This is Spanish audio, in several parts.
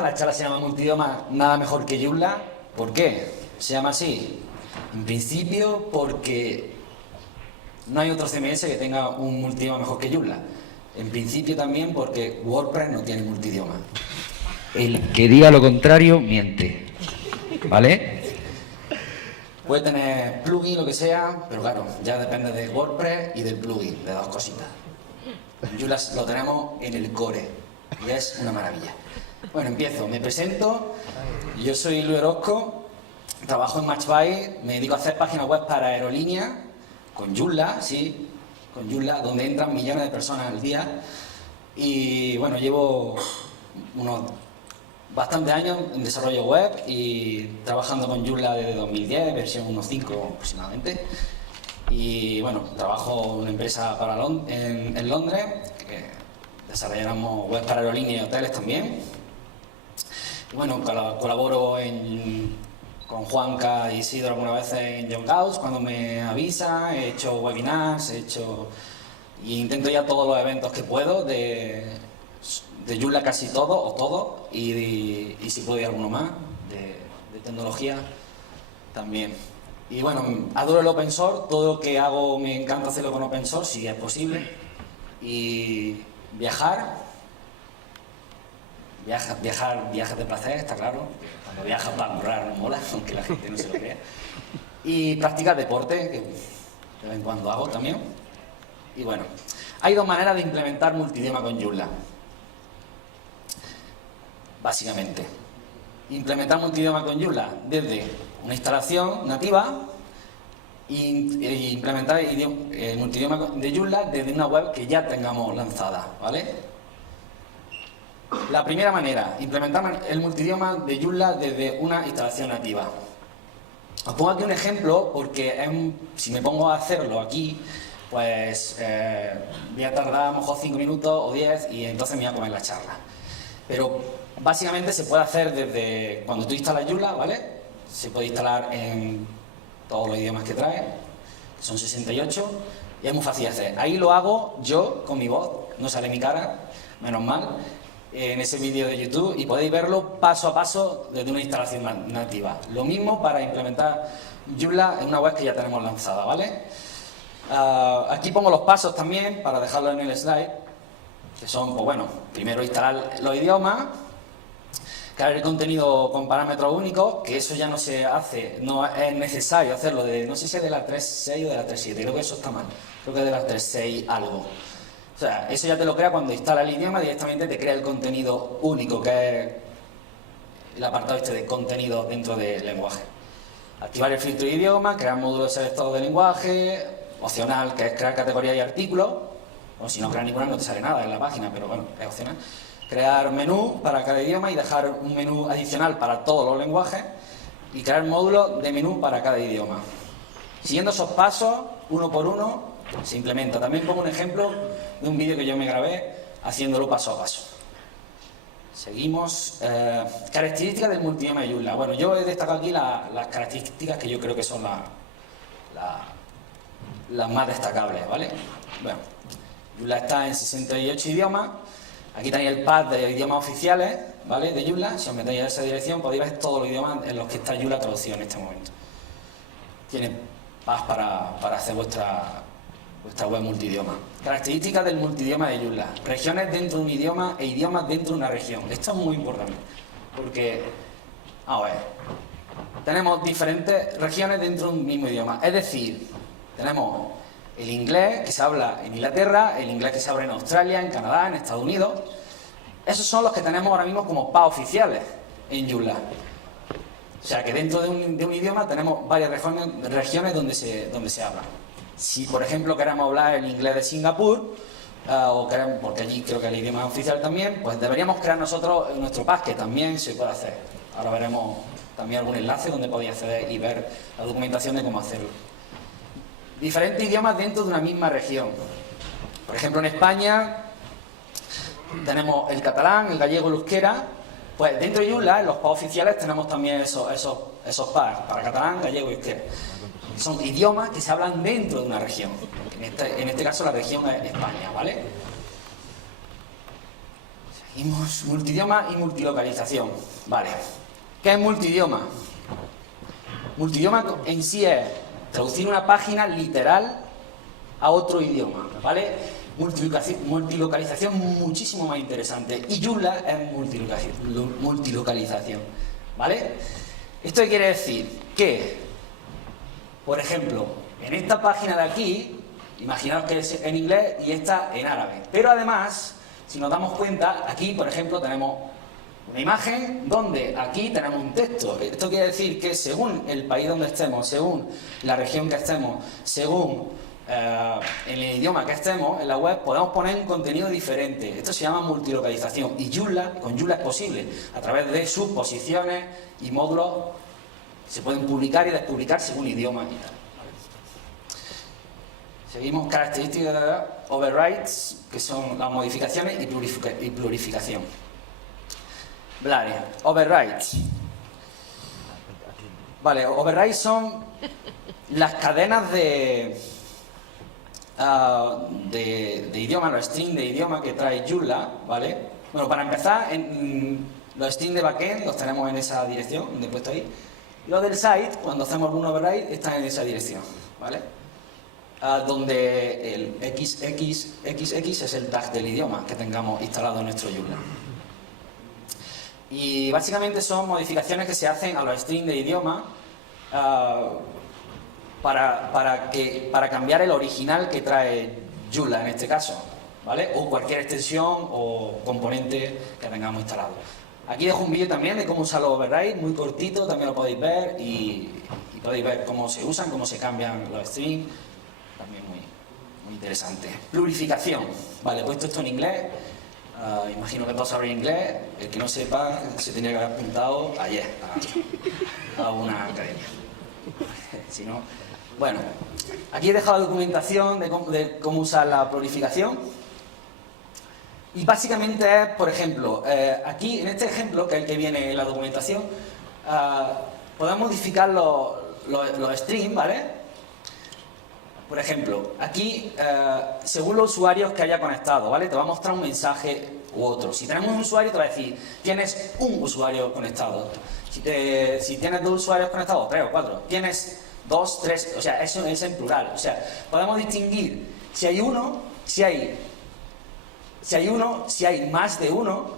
multidioma, la charla se llama multidioma, nada mejor que Joomla. ¿Por qué se llama así? En principio porque no hay otro CMS que tenga un multidioma mejor que Joomla. En principio también porque WordPress no tiene multidioma. El que diga lo contrario miente, ¿vale? Puede tener plugin, lo que sea, pero claro, ya depende de WordPress y del plugin, de dos cositas. En Joomla lo tenemos en el core y es una maravilla. Bueno, empiezo, me presento. Yo soy Luis Orozco, trabajo en Matchbuy, me dedico a hacer páginas web para aerolíneas con Joomla, sí, con Joomla, donde entran millones de personas al día. Y bueno, llevo unos bastantes años en desarrollo web y trabajando con Joomla desde 2010, versión 1.5 aproximadamente. Y bueno, trabajo en una empresa en Londres, que desarrollamos web para aerolíneas y hoteles también. Y bueno, colaboro con Juanca y Isidro algunas veces en John Gauss cuando me avisa, he hecho webinars, y intento ya todos los eventos que puedo de Joomla, casi todo o todo, y si puedo ir alguno más de tecnología también. Y bueno, adoro el open source, todo lo que hago me encanta hacerlo con open source si es posible. Y viajes de placer, está claro. Cuando viajas para currar no mola, aunque la gente no se lo crea. Y practicar deporte, que de vez en cuando hago también. Y bueno, hay dos maneras de implementar multidioma con Joomla. Básicamente, implementar multidioma con Joomla desde una instalación nativa y implementar el multidioma de Joomla desde una web que ya tengamos lanzada, ¿vale? La primera manera, implementar el multidioma de Joomla desde una instalación nativa. Os pongo aquí un ejemplo porque si me pongo a hacerlo aquí, pues voy a tardar a lo mejor 5 minutos o 10 y entonces me voy a comer la charla. Pero básicamente se puede hacer desde cuando tú instalas Joomla, ¿vale? Se puede instalar en todos los idiomas que trae, que son 68, y es muy fácil de hacer. Ahí lo hago yo con mi voz, no sale mi cara, menos mal, en ese vídeo de YouTube, y podéis verlo paso a paso desde una instalación nativa. Lo mismo para implementar Joomla en una web que ya tenemos lanzada, ¿vale? Aquí pongo los pasos también para dejarlo en el slide, que son, pues bueno, primero instalar los idiomas, crear el contenido con parámetros únicos, que eso ya no se hace, no es necesario hacerlo no sé si es de la 3.6 o de la 3.7, creo que eso está mal, creo que es de la 3.6 algo. O sea, eso ya te lo crea cuando instala el idioma, directamente te crea el contenido único, que es el apartado este de contenido dentro del lenguaje. Activar el filtro de idioma, crear módulos selectados de lenguaje, opcional, que es crear categorías y artículos, o si no creas ninguna no te sale nada en la página, pero bueno, es opcional. Crear menú para cada idioma y dejar un menú adicional para todos los lenguajes y crear módulos de menú para cada idioma. Siguiendo esos pasos, uno por uno, se implementa. También pongo un ejemplo de un vídeo que yo me grabé haciéndolo paso a paso. Seguimos. Características del multidioma de Joomla. Bueno, yo he destacado aquí las características que yo creo que son las más destacables, ¿vale? Bueno, Joomla está en 68 idiomas. Aquí tenéis el pad de idiomas oficiales, ¿vale? De Joomla. Si os metéis a esa dirección podéis ver todos los idiomas en los que está Joomla traducido en este momento. Tiene pads para hacer vuestra web multidioma. Características del multidioma de Joomla. Regiones dentro de un idioma e idiomas dentro de una región. Esto es muy importante, porque, a ver, tenemos diferentes regiones dentro de un mismo idioma. Es decir, tenemos el inglés que se habla en Inglaterra, el inglés que se habla en Australia, en Canadá, en Estados Unidos. Esos son los que tenemos ahora mismo como PA oficiales en Joomla. O sea que dentro de un idioma tenemos varias regiones donde se habla. Si por ejemplo queremos hablar el inglés de Singapur, porque allí creo que el idioma oficial también, pues deberíamos crear nosotros nuestro PA, que también se puede hacer. Ahora veremos también algún enlace donde podéis acceder y ver la documentación de cómo hacerlo. Diferentes idiomas dentro de una misma región. Por ejemplo, en España tenemos el catalán, el gallego, el euskera. Pues dentro de Joomla, en los PA oficiales, tenemos también esos PA para catalán, gallego y euskera. Son idiomas que se hablan dentro de una región. En este caso la región es España, ¿vale? Seguimos, multidioma y multilocalización. Vale. ¿Qué es multidioma? Multidioma en sí es traducir una página literal a otro idioma, ¿vale? Multilocalización muchísimo más interesante. Y Joomla es multilocalización, ¿vale? Esto quiere decir que, por ejemplo, en esta página de aquí, imaginaos que es en inglés y esta en árabe. Pero además, si nos damos cuenta, aquí, por ejemplo, tenemos una imagen donde aquí tenemos un texto. Esto quiere decir que según el país donde estemos, según la región que estemos, según en el idioma que estemos en la web, podemos poner un contenido diferente. Esto se llama multilocalización. Y Joomla, con Joomla es posible. A través de sus posiciones y módulos se pueden publicar y despublicar según idioma y tal. Seguimos características de overrides, que son las modificaciones y plurificación. Vale, overrides. Vale, overrides son las cadenas de idioma, los strings de idioma que trae Joomla, ¿vale? Bueno, para empezar, los strings de backend los tenemos en esa dirección, donde he puesto ahí. Los del site, cuando hacemos algún override, están en esa dirección, ¿vale? Donde el XXX es el tag del idioma que tengamos instalado en nuestro Joomla. Y básicamente son modificaciones que se hacen a los strings de idioma para cambiar el original que trae Joomla en este caso, ¿vale? O cualquier extensión o componente que tengamos instalado. Aquí dejo un vídeo también de cómo usar los overrides, muy cortito, también lo podéis ver y podéis ver cómo se usan, cómo se cambian los strings, también muy interesante. Plurificación, vale, he puesto esto en inglés, imagino que todos sabréis inglés, el que no sepa se tenía que haber apuntado ayer a una academia. Si no, bueno, aquí he dejado la documentación de cómo usar la plurificación. Y básicamente es, por ejemplo, aquí en este ejemplo, que es el que viene en la documentación, podemos modificar los strings, ¿vale? Por ejemplo, aquí, según los usuarios que haya conectado, ¿vale? Te va a mostrar un mensaje u otro. Si tenemos un usuario, te va a decir, tienes un usuario conectado. Si tienes dos usuarios conectados, 3 o 4, tienes 2, 3, o sea, eso es en plural. O sea, podemos distinguir si hay uno, si hay más de uno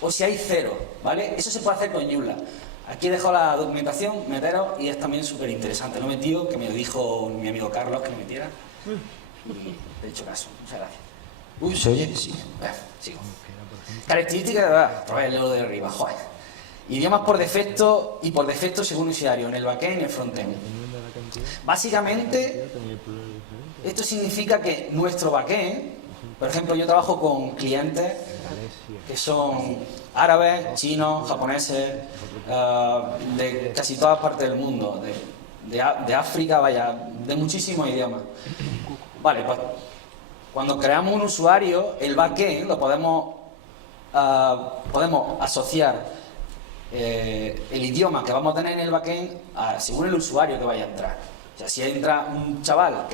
o si hay 0, ¿vale? Eso se puede hacer con Joomla. Aquí he dejado la documentación, meteros, y es también súper interesante. Lo he metido, que me lo dijo mi amigo Carlos que lo metiera. Y he hecho caso. Muchas gracias. Uy, ¿se oye? Sí. Sigo. Características de lo de arriba, joder. Idiomas por defecto y por defecto según usuario, en el backend y en el frontend. Básicamente, esto significa que nuestro backend, por ejemplo, yo trabajo con clientes que son árabes, chinos, japoneses, de casi todas partes del mundo, de África, vaya, de muchísimos idiomas. Vale, pues cuando creamos un usuario, el backend lo podemos asociar el idioma que vamos a tener en el backend según el usuario que vaya a entrar. O sea, si entra un chaval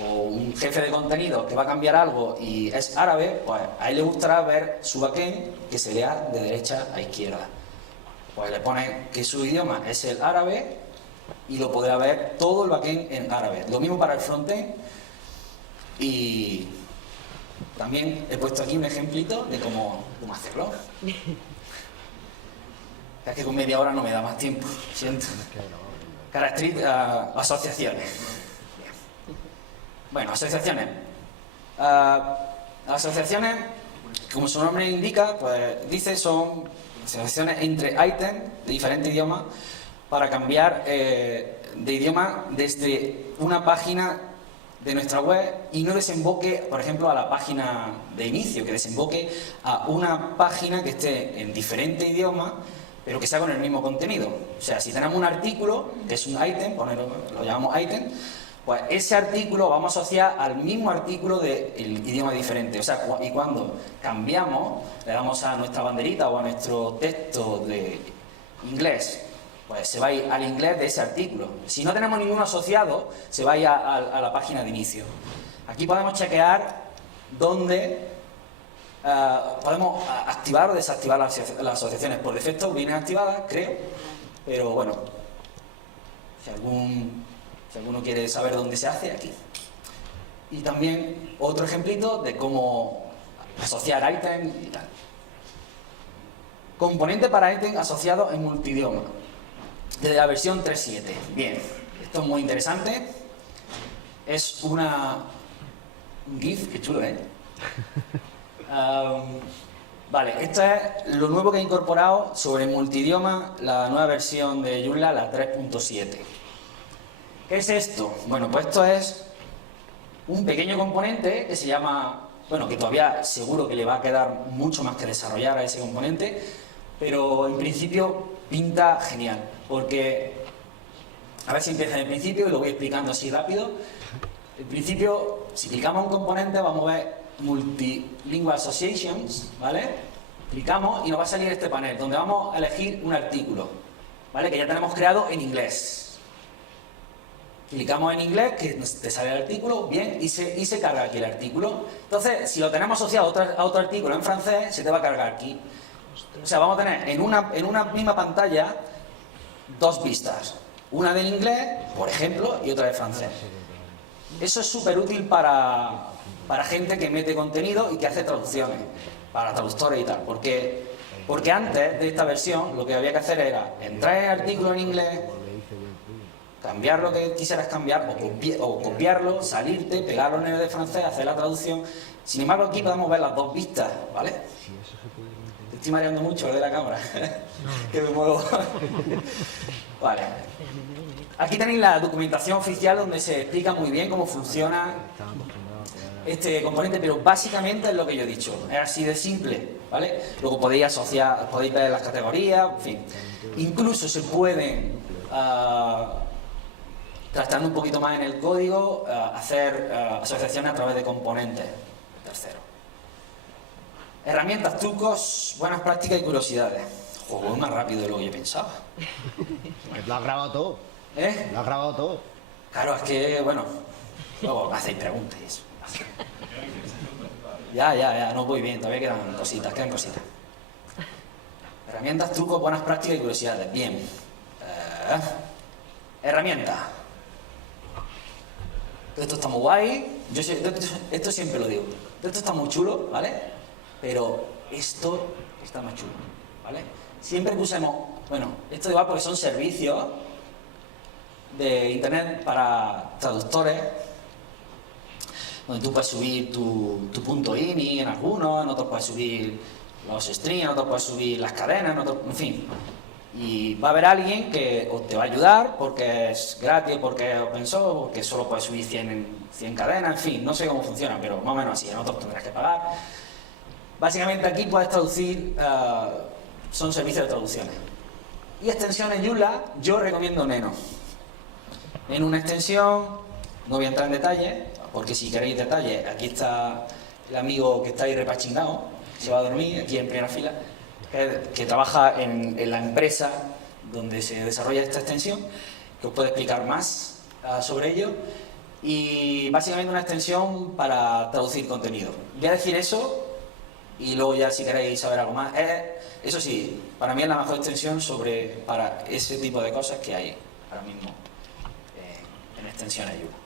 o un jefe de contenido que va a cambiar algo y es árabe, pues a él le gustará ver su backend que se lea de derecha a izquierda. Pues le pone que su idioma es el árabe y lo podrá ver todo el backend en árabe. Lo mismo para el frontend, y también he puesto aquí un ejemplito de cómo hacerlo. Es que con media hora no me da más tiempo, siento. Características, asociaciones. Bueno, asociaciones. Asociaciones, como su nombre indica, pues dice, son asociaciones entre ítems de diferentes idiomas para cambiar de idioma desde una página de nuestra web y no desemboque, por ejemplo, a la página de inicio, que desemboque a una página que esté en diferente idioma, pero que sea con el mismo contenido. O sea, si tenemos un artículo, que es un ítem, lo llamamos ítem, pues ese artículo vamos a asociar al mismo artículo del idioma diferente. O sea, y cuando cambiamos, le damos a nuestra banderita o a nuestro texto de inglés, pues se va a ir al inglés de ese artículo. Si no tenemos ninguno asociado, se va a ir a la página de inicio. Aquí podemos chequear dónde podemos activar o desactivar las asociaciones. Por defecto vienen activadas, creo, pero bueno, si alguno quiere saber dónde se hace, aquí. Y también otro ejemplito de cómo asociar ítems y tal. Componente para ítem asociado en multidioma, desde la versión 3.7. Bien, esto es muy interesante. Es un GIF, qué chulo, ¿eh? Vale, esto es lo nuevo que he incorporado sobre multidioma, la nueva versión de Joomla, la 3.7. ¿Qué es esto? Bueno, pues esto es un pequeño componente que se llama, bueno, que todavía seguro que le va a quedar mucho más que desarrollar a ese componente, pero en principio pinta genial, porque, a ver si empieza en el principio y lo voy explicando así rápido. En principio, si clicamos un componente, vamos a ver Multilingual Associations, ¿vale? Clicamos y nos va a salir este panel, donde vamos a elegir un artículo, ¿vale? Que ya tenemos creado en inglés. Clicamos en inglés, que te sale el artículo, bien, y se carga aquí el artículo. Entonces, si lo tenemos asociado a otro artículo en francés, se te va a cargar aquí. O sea, vamos a tener en una misma pantalla dos vistas. Una del inglés, por ejemplo, y otra del francés. Eso es súper útil para gente que mete contenido y que hace traducciones, para traductores y tal. Porque antes de esta versión, lo que había que hacer era entrar en el artículo en inglés, cambiar lo que quisieras cambiar o copiarlo, salirte, pegarlo en el de francés, hacer la traducción. Sin embargo, aquí podemos ver las dos vistas, ¿vale? Te estoy mareando mucho de la cámara, que me muevo. Vale. Aquí tenéis la documentación oficial donde se explica muy bien cómo funciona este componente, pero básicamente es lo que yo he dicho, es así de simple, ¿vale? Luego podéis asociar, podéis ver las categorías, en fin. Incluso se pueden, tratando un poquito más en el código, hacer asociaciones a través de componentes. Tercero. Herramientas, trucos, buenas prácticas y curiosidades. Joder, más rápido de lo que yo pensaba. Lo has grabado todo. ¿Eh? Lo has grabado todo. Claro, es que, bueno, luego me hacéis preguntas y eso. Ya, no voy bien, todavía quedan cositas. Herramientas, trucos, buenas prácticas y curiosidades. Bien. Herramientas. Esto está muy guay. Esto siempre lo digo. Esto está muy chulo, ¿vale? Pero esto está más chulo, ¿vale? Siempre que usemos, bueno, esto igual porque son servicios de internet para traductores, donde tú puedes subir tu punto .ini en algunos, en otros puedes subir los strings, en otros puedes subir las cadenas, en fin. Y va a haber alguien que te va a ayudar porque es gratis, porque es open source, porque solo puedes subir 100 cadenas, en fin, no sé cómo funciona, pero más o menos así, en otros tendrás que pagar. Básicamente aquí puedes traducir, son servicios de traducciones. Y extensiones Joomla, yo recomiendo Neno. En una extensión, no voy a entrar en detalle, porque si queréis detalles, aquí está el amigo que está ahí repachingado, se va a dormir aquí en primera fila, que trabaja en la empresa donde se desarrolla esta extensión, que os puede explicar más sobre ello. Y básicamente una extensión para traducir contenido. Voy a decir eso y luego ya si queréis saber algo más. Eso sí, para mí es la mejor extensión para ese tipo de cosas que hay ahora mismo en extensiones Joomla.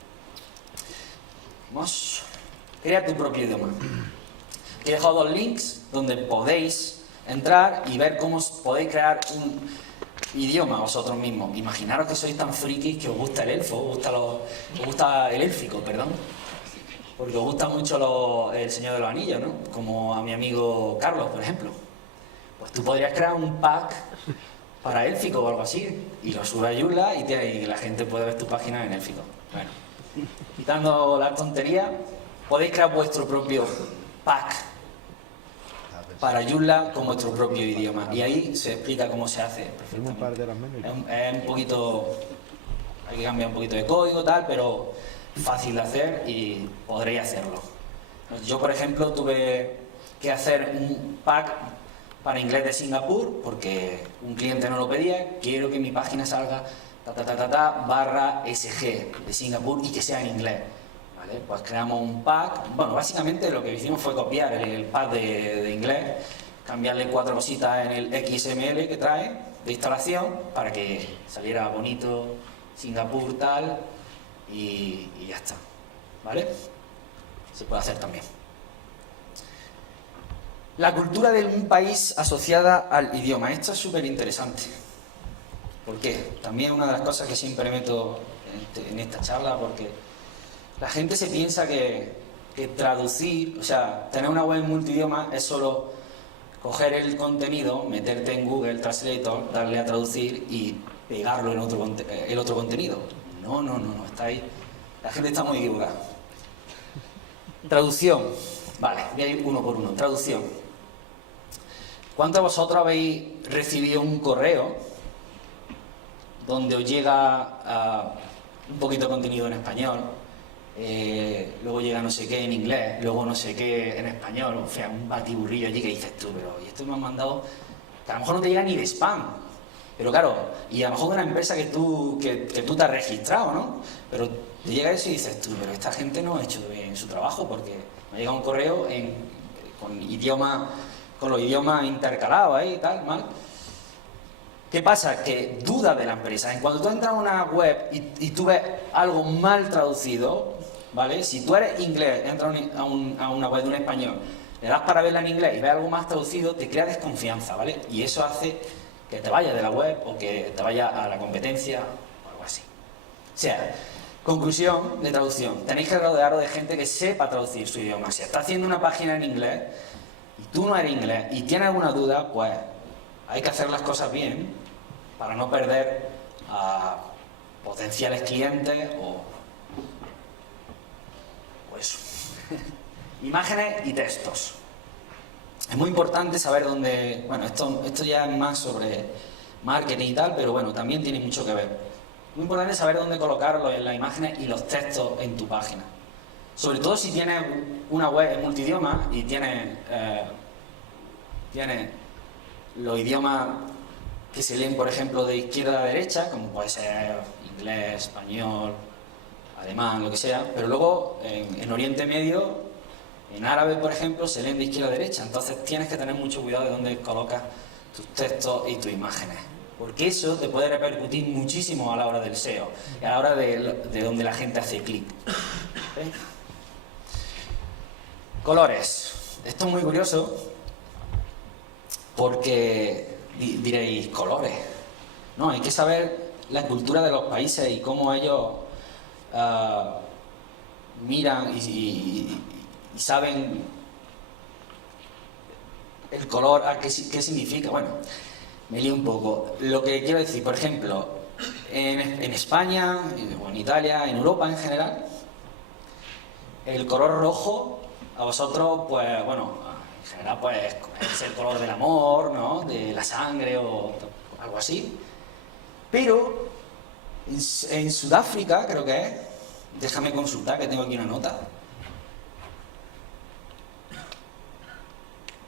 Vamos. Crea tu propio idioma. Aquí he dejado dos links donde podéis entrar y ver cómo podéis crear un idioma vosotros mismos. Imaginaros que sois tan frikis que os gusta el elfo, os gusta el élfico, perdón. Porque os gusta mucho el Señor de los Anillos, ¿no? Como a mi amigo Carlos, por ejemplo. Pues tú podrías crear un pack para élfico o algo así, y lo subes a Joomla y la gente puede ver tu página en élfico. Bueno, quitando la tontería, podéis crear vuestro propio pack para Joomla con vuestro propio idioma, y ahí se explica cómo se hace perfectamente. Es un poquito, hay que cambiar un poquito de código tal, pero fácil de hacer y podréis hacerlo. Yo, por ejemplo, tuve que hacer un pack para inglés de Singapur porque un cliente no lo pedía. Quiero que mi página salga /SG de Singapur y que sea en inglés. ¿vale? Pues creamos un pack. Bueno, básicamente lo que hicimos fue copiar el pack de inglés, cambiarle 4 cositas en el XML que trae de instalación para que saliera bonito, Singapur, tal, y ya está, ¿vale? Se puede hacer también. La cultura de un país asociada al idioma. Esto es súper interesante. ¿Por qué? También una de las cosas que siempre meto en esta charla, porque la gente se piensa que traducir, o sea, tener una web multidioma es solo coger el contenido, meterte en Google Translator, darle a traducir y pegarlo en el otro contenido. No, está ahí. La gente está muy equivocada. Traducción. Vale, voy a ir uno por uno. Traducción. ¿Cuántos de vosotros habéis recibido un correo donde os llega un poquito de contenido en español, luego llega no sé qué en inglés, luego no sé qué en español, o sea, un batiburrillo allí que dices tú, pero y esto me han mandado, que a lo mejor no te llega ni de spam, pero claro, y a lo mejor de una empresa que tú te has registrado, ¿no? Pero te llega eso y dices tú, pero esta gente no ha hecho bien su trabajo porque me ha llegado un correo con los idiomas intercalados ahí y tal, mal. ¿Qué pasa? Que duda de la empresa. Cuando tú entras a una web y tú ves algo mal traducido, ¿vale? Si tú eres inglés, entras a una web de un español, le das para verla en inglés y ves algo más traducido, te crea desconfianza, ¿vale? Y eso hace que te vayas de la web o que te vayas a la competencia o algo así. O sea, conclusión de traducción. Tenéis que rodearos de gente que sepa traducir su idioma. Si estás haciendo una página en inglés y tú no eres inglés y tienes alguna duda, pues hay que hacer las cosas bien para no perder a potenciales clientes o eso. Imágenes y textos. Es muy importante saber dónde... Bueno, esto ya es más sobre marketing y tal, pero bueno, también tiene mucho que ver. Muy importante saber dónde colocar las imágenes y los textos en tu página. Sobre todo si tienes una web multidioma y tienes los idiomas que se leen, por ejemplo, de izquierda a derecha, como puede ser inglés, español, alemán, lo que sea, pero luego en Oriente Medio, en árabe, por ejemplo, se leen de izquierda a derecha, entonces tienes que tener mucho cuidado de dónde colocas tus textos y tus imágenes, porque eso te puede repercutir muchísimo a la hora del SEO y a la hora de donde la gente hace clic. ¿Okay? Colores. Esto es muy curioso porque diréis, colores. No, hay que saber la cultura de los países y cómo ellos miran y saben el color, qué significa. Bueno, me lío un poco. Lo que quiero decir, por ejemplo, en España, o en Italia, en Europa en general, el color rojo a vosotros, pues bueno, en general pues es el color del amor, ¿no? De la sangre o algo así. Pero en Sudáfrica, creo que es, déjame consultar que tengo aquí una nota.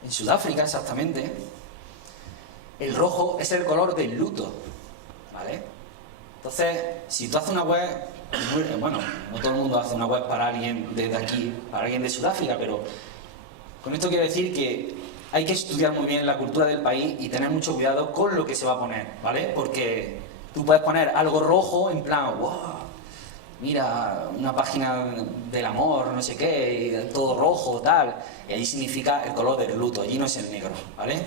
En Sudáfrica, exactamente, el rojo es el color del luto, ¿vale? Entonces, si tú haces una web, bueno, no todo el mundo hace una web para alguien desde aquí, para alguien de Sudáfrica, pero con esto quiero decir que hay que estudiar muy bien la cultura del país y tener mucho cuidado con lo que se va a poner, ¿vale? Porque tú puedes poner algo rojo en plan, wow, mira, una página del amor, no sé qué, todo rojo, tal, y allí significa el color del luto, allí no es el negro, ¿vale?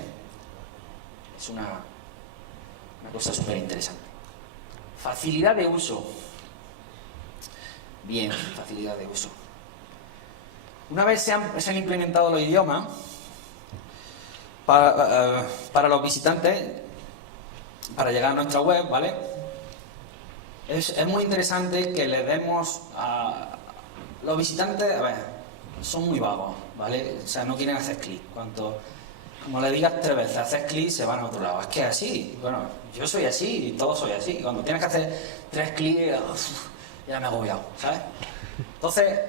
Es una cosa súper interesante. Facilidad de uso. Bien, facilidad de uso. Una vez se han implementado los idiomas, para los visitantes, para llegar a nuestra web, ¿vale? Es muy interesante que le demos a los visitantes, a ver, son muy vagos, ¿vale? O sea, no quieren hacer clic. Como le digas 3 veces, haces clic, se van a otro lado. Es que es así, bueno, yo soy así y todos soy así. Cuando tienes que hacer 3 clics, ya me he agobiado, ¿sabes? Entonces,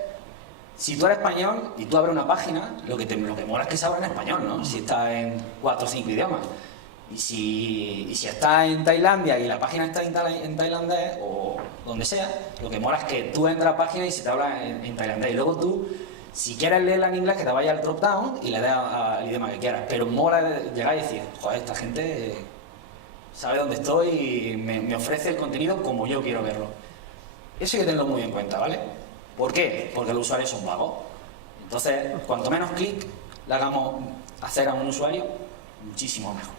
si tú eres español y tú abres una página, lo que mola es que se abra en español, ¿no? Si está en 4 o 5 idiomas. Y si está en Tailandia y la página está en tailandés o donde sea. Lo que mola es que tú entras a la página y se te habla en tailandés. Y luego tú, si quieres leerla en inglés, que te vayas al drop down y le des al idioma que quieras. Pero mola llegar y decir, joder, esta gente sabe dónde estoy y me ofrece el contenido como yo quiero verlo. Eso hay que tenerlo muy en cuenta, ¿vale? ¿Por qué? Porque los usuarios son vagos. Entonces, cuanto menos clic le hagamos hacer a un usuario, muchísimo mejor.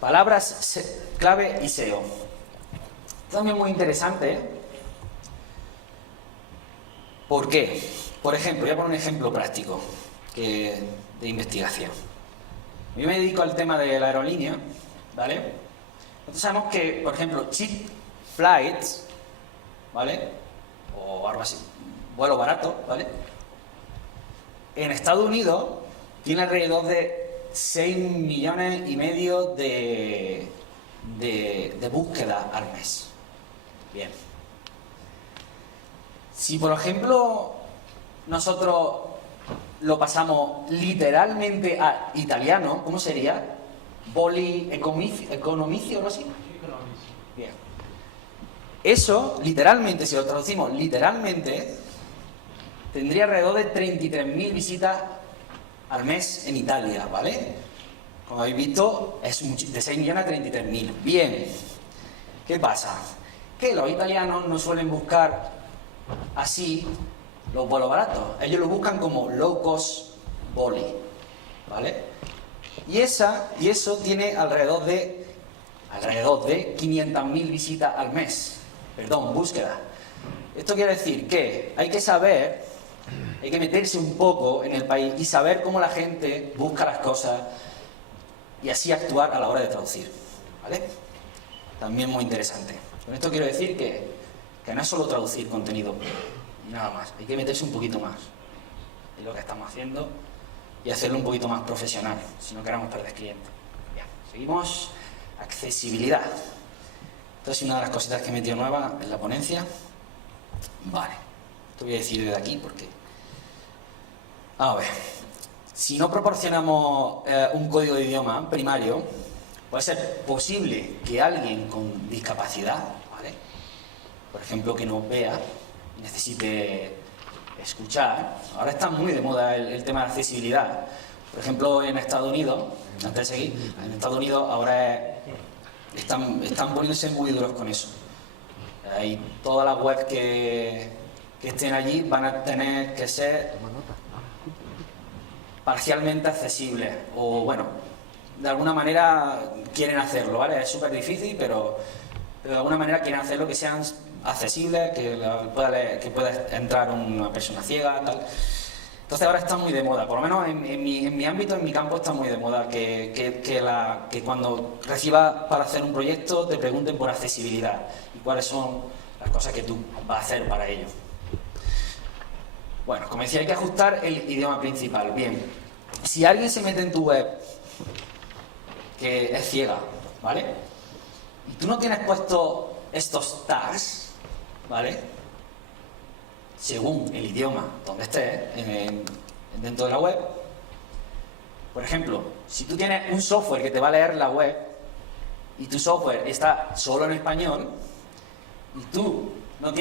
Palabras clave y SEO. También muy interesante. ¿Por qué? Por ejemplo, voy a poner un ejemplo práctico de investigación. Yo me dedico al tema de la aerolínea, ¿vale? Nosotros sabemos que, por ejemplo, cheap flights, ¿vale? O algo así, vuelo barato, ¿vale? En Estados Unidos tiene alrededor de 6,5 millones de búsquedas al mes. Bien. Si, por ejemplo, nosotros lo pasamos literalmente a italiano, ¿cómo sería? Voli economici o algo así. Bien. Eso, literalmente, si lo traducimos literalmente, tendría alrededor de 33.000 visitas al mes en Italia, ¿vale? Como habéis visto, es de 6 millones a 33.000. Bien. ¿Qué pasa? Que los italianos no suelen buscar así los vuelos baratos. Ellos lo buscan como low cost voli, ¿vale? Y eso tiene alrededor de 500.000 visitas al mes. Perdón, búsqueda. Esto quiere decir que hay que saber, hay que meterse un poco en el país y saber cómo la gente busca las cosas y así actuar a la hora de traducir, ¿vale? También muy interesante. Con esto quiero decir que no es solo traducir contenido y nada más, hay que meterse un poquito más en lo que estamos haciendo y hacerlo un poquito más profesional, si no queremos perder clientes. Bien, seguimos. Accesibilidad. Entonces, una de las cositas que he metido nueva en la ponencia. Vale, esto voy a decir desde aquí porque... A ver, si no proporcionamos un código de idioma primario, puede ser posible que alguien con discapacidad, ¿vale? Por ejemplo, que no vea, necesite escuchar. Ahora está muy de moda el tema de accesibilidad. Por ejemplo, en Estados Unidos, antes de seguir, en Estados Unidos ahora están poniéndose muy duros con eso. Y todas las webs que estén allí van a tener que ser parcialmente accesibles. O bueno, de alguna manera quieren hacerlo, ¿vale? Es súper difícil, pero de alguna manera quieren hacerlo que sean accesibles, que pueda entrar una persona ciega, tal. Entonces ahora está muy de moda, por lo menos en mi ámbito, en mi campo está muy de moda que cuando recibas para hacer un proyecto te pregunten por accesibilidad y cuáles son las cosas que tú vas a hacer para ello. Bueno, como decía, hay que ajustar el idioma principal. Bien, si alguien se mete en tu web que es ciega, ¿vale? Y tú no tienes puesto estos tags, ¿vale? Según el idioma donde estés, dentro de la web. Por ejemplo, si tú tienes un software que te va a leer la web y tu software está solo en español y tú no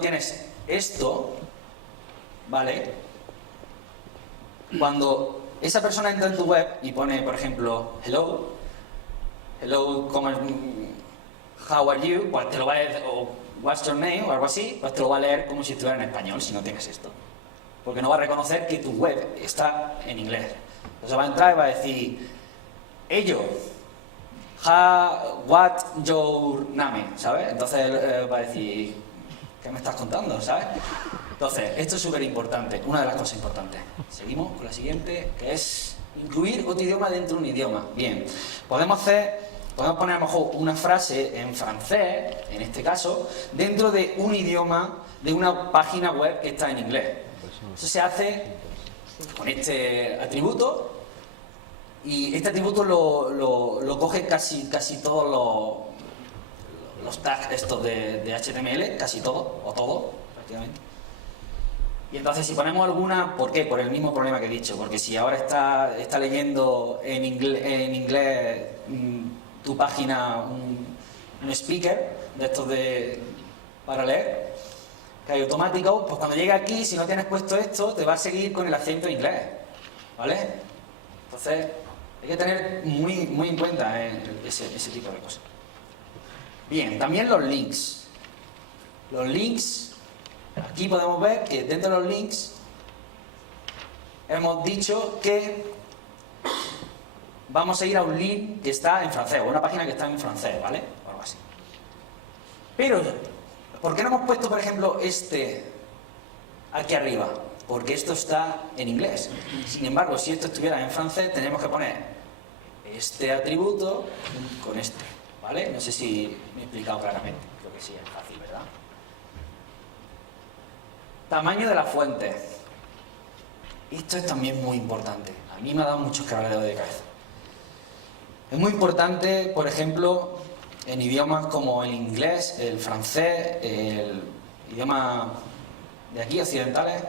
tienes esto, ¿vale? Cuando esa persona entra en tu web y pone, por ejemplo, hello, how are you, pues te lo va a leer, o what's your name o algo así, pues te lo va a leer como si estuviera en español si no tienes esto. Porque no va a reconocer que tu web está en inglés. Entonces va a entrar y va a decir, ello, what your name, ¿sabes? Entonces va a decir, ¿qué me estás contando, sabes? Entonces, esto es súper importante, una de las cosas importantes. Seguimos con la siguiente, que es incluir otro idioma dentro de un idioma. Bien, podemos poner a lo mejor una frase en francés, en este caso, dentro de un idioma, de una página web que está en inglés. Eso se hace con este atributo y este atributo lo coge casi todos los tags estos de HTML, casi todo, o todo, prácticamente. Y entonces si ponemos alguna, ¿por qué? Por el mismo problema que he dicho, porque si ahora está leyendo en inglés tu página speaker de estos para leer, que hay automático, pues cuando llegue aquí, si no tienes puesto esto, te va a seguir con el acento inglés, ¿vale? Entonces, hay que tener muy en cuenta ese tipo de cosas. Bien, también los links. Los links, aquí podemos ver que dentro de los links hemos dicho que vamos a ir a un link que está en francés, o una página que está en francés, ¿vale? O algo así. Pero, ¿por qué no hemos puesto, por ejemplo, aquí arriba? Porque esto está en inglés. Sin embargo, si esto estuviera en francés, tenemos que poner este atributo con este, ¿vale? No sé si me he explicado claramente. Creo que sí, es fácil, ¿verdad? Tamaño de la fuente. Esto es también muy importante. A mí me ha dado muchos quebraderos de cabeza. Es muy importante, por ejemplo, en idiomas como el inglés, el francés, el idioma de aquí, occidentales,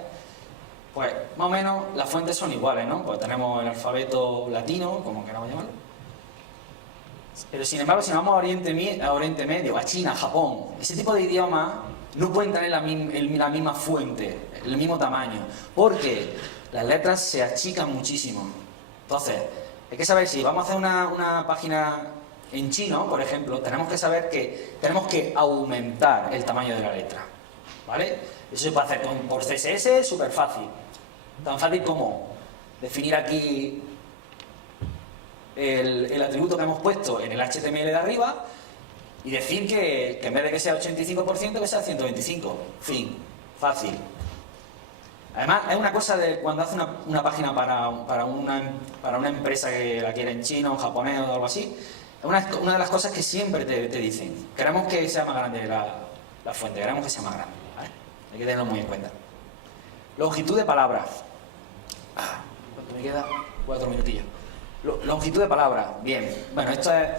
pues más o menos las fuentes son iguales, ¿no? Pues tenemos el alfabeto latino, como queramos llamarlo. Pero sin embargo, si nos vamos a Oriente Medio, a China, a Japón, ese tipo de idiomas no pueden tener la misma fuente, el mismo tamaño, porque las letras se achican muchísimo. Entonces, hay que saber si vamos a hacer una página en chino, por ejemplo, tenemos que saber que tenemos que aumentar el tamaño de la letra, ¿vale? Eso se puede hacer por CSS, súper fácil. Tan fácil como definir aquí el atributo que hemos puesto en el HTML de arriba y decir que en vez de que sea 85%, que sea 125%. Fin, fácil. Además, es una cosa de cuando hace una página para una empresa que la quiere en chino, en japonés o algo así, es una de las cosas que siempre te dicen. Queremos que sea más grande la fuente, queremos que sea más grande, ¿vale? Hay que tenerlo muy en cuenta. Longitud de palabras. ¿Cuánto me queda? 4 minutillos. Longitud de palabras. Bien. Bueno, esto es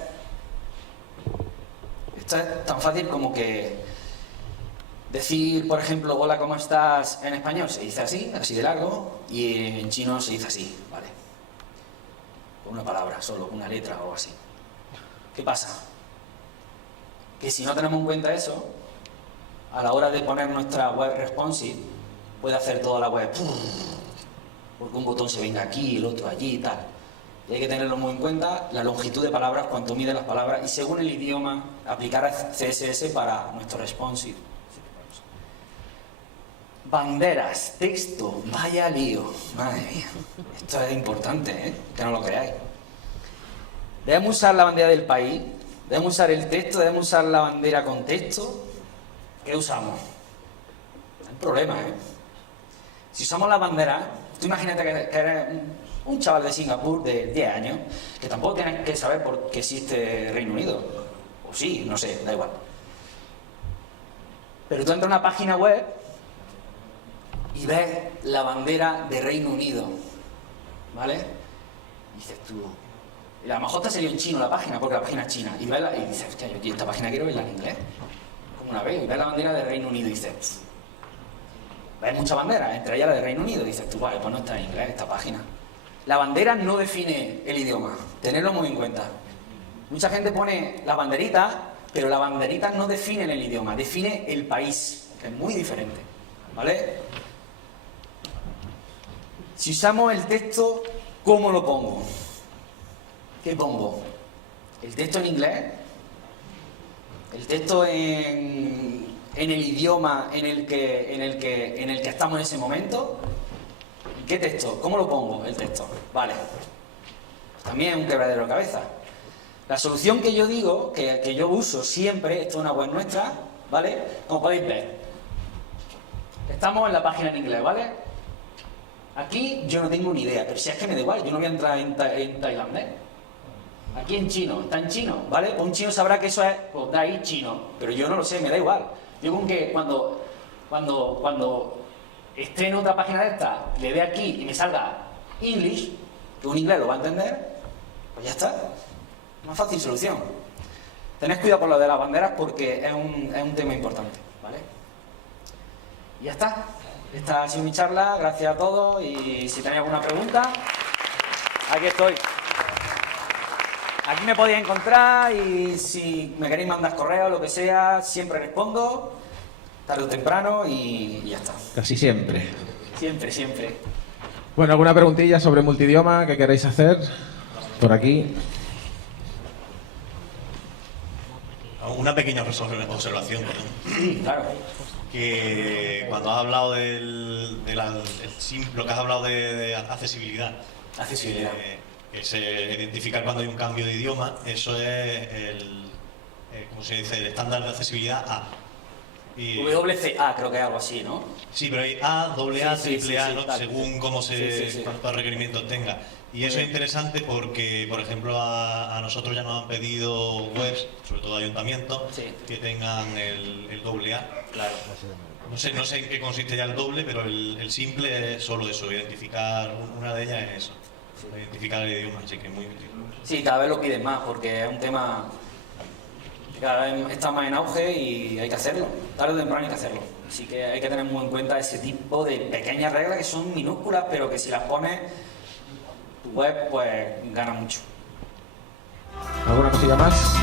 tan fácil como que decir, por ejemplo, hola, ¿cómo estás? En español se dice así de largo, y en chino se dice así, ¿vale? Con una palabra, solo, una letra o algo así. ¿Qué pasa? Que si no tenemos en cuenta eso, a la hora de poner nuestra web responsive, puede hacer toda la web, porque un botón se venga aquí, el otro allí y tal. Y hay que tenerlo muy en cuenta, la longitud de palabras, cuánto mide las palabras, y según el idioma, aplicar CSS para nuestro responsive. Banderas, texto, vaya lío, madre mía. Esto es importante, que no lo creáis. Debemos usar la bandera del país, debemos usar el texto, debemos usar la bandera con texto. ¿Qué usamos? Es un problema, Si usamos la bandera, tú imagínate que eres un chaval de Singapur de 10 años, que tampoco tienes que saber por qué existe Reino Unido. O sí, no sé, da igual. Pero tú entras a una página web y ves la bandera de Reino Unido, ¿vale? Y dices tú, y a lo mejor te salió en chino la página, porque la página es china, y dices, hostia, yo esta página quiero verla en inglés, como una vez, y ves la bandera de Reino Unido y dices, ves muchas banderas, entre ellas la de Reino Unido, y dices tú, vale, pues no está en inglés esta página. La bandera no define el idioma, tenerlo muy en cuenta. Mucha gente pone la banderita, pero la banderita no define el idioma, define el país, que es muy diferente, ¿vale? Si usamos el texto, ¿cómo lo pongo? ¿Qué pongo? ¿El texto en inglés? ¿El texto en el idioma en el que estamos en ese momento? ¿Qué texto? ¿Cómo lo pongo el texto? Vale. También es un quebradero de cabeza. La solución que yo digo, que yo uso siempre, esto es una web nuestra, ¿vale? Como podéis ver, estamos en la página en inglés, ¿vale? Aquí yo no tengo ni idea, pero si es que me da igual, yo no voy a entrar en tailandés. Aquí en chino, está en chino, ¿vale? Pues un chino sabrá que eso es, pues de ahí chino, pero yo no lo sé, me da igual. Yo con que cuando esté en otra página de esta, le dé aquí y me salga English, que un inglés lo va a entender, pues ya está. Una fácil solución. Tened cuidado por lo de las banderas porque es un tema importante, ¿vale? Y ya está. Esta ha sido mi charla, gracias a todos y si tenéis alguna pregunta, aquí estoy. Aquí me podéis encontrar y si me queréis mandar correo o lo que sea, siempre respondo, tarde o temprano y ya está. Casi siempre. Siempre, siempre. Bueno, ¿alguna preguntilla sobre multidioma que queréis hacer? Por aquí. Una pequeña observación, perdón. Sí, claro. Que cuando has hablado lo que has hablado de accesibilidad, Accesibilidad. que se identificar cuando hay un cambio de idioma, eso es ¿cómo se dice? El estándar de accesibilidad A. Y, WCA creo que es algo así, ¿no? sí, pero hay A, doble A, Sí, sí, triple A, sí, ¿no? sí, Según cómo cuántos requerimientos tenga. Y eso es interesante porque, por ejemplo, a nosotros ya nos han pedido webs, sobre todo ayuntamientos, Sí. que tengan el doble A. Claro. No sé en qué consiste ya el doble, pero el simple es solo eso, identificar, una de ellas es eso, identificar el idioma, así que es muy útil. Sí, cada vez lo piden más porque es un tema que cada vez está más en auge y hay que hacerlo. Tarde o temprano hay que hacerlo. Así que hay que tener muy en cuenta ese tipo de pequeñas reglas que son minúsculas, pero que si las pones, tu web pues gana mucho. ¿Alguna cosilla más?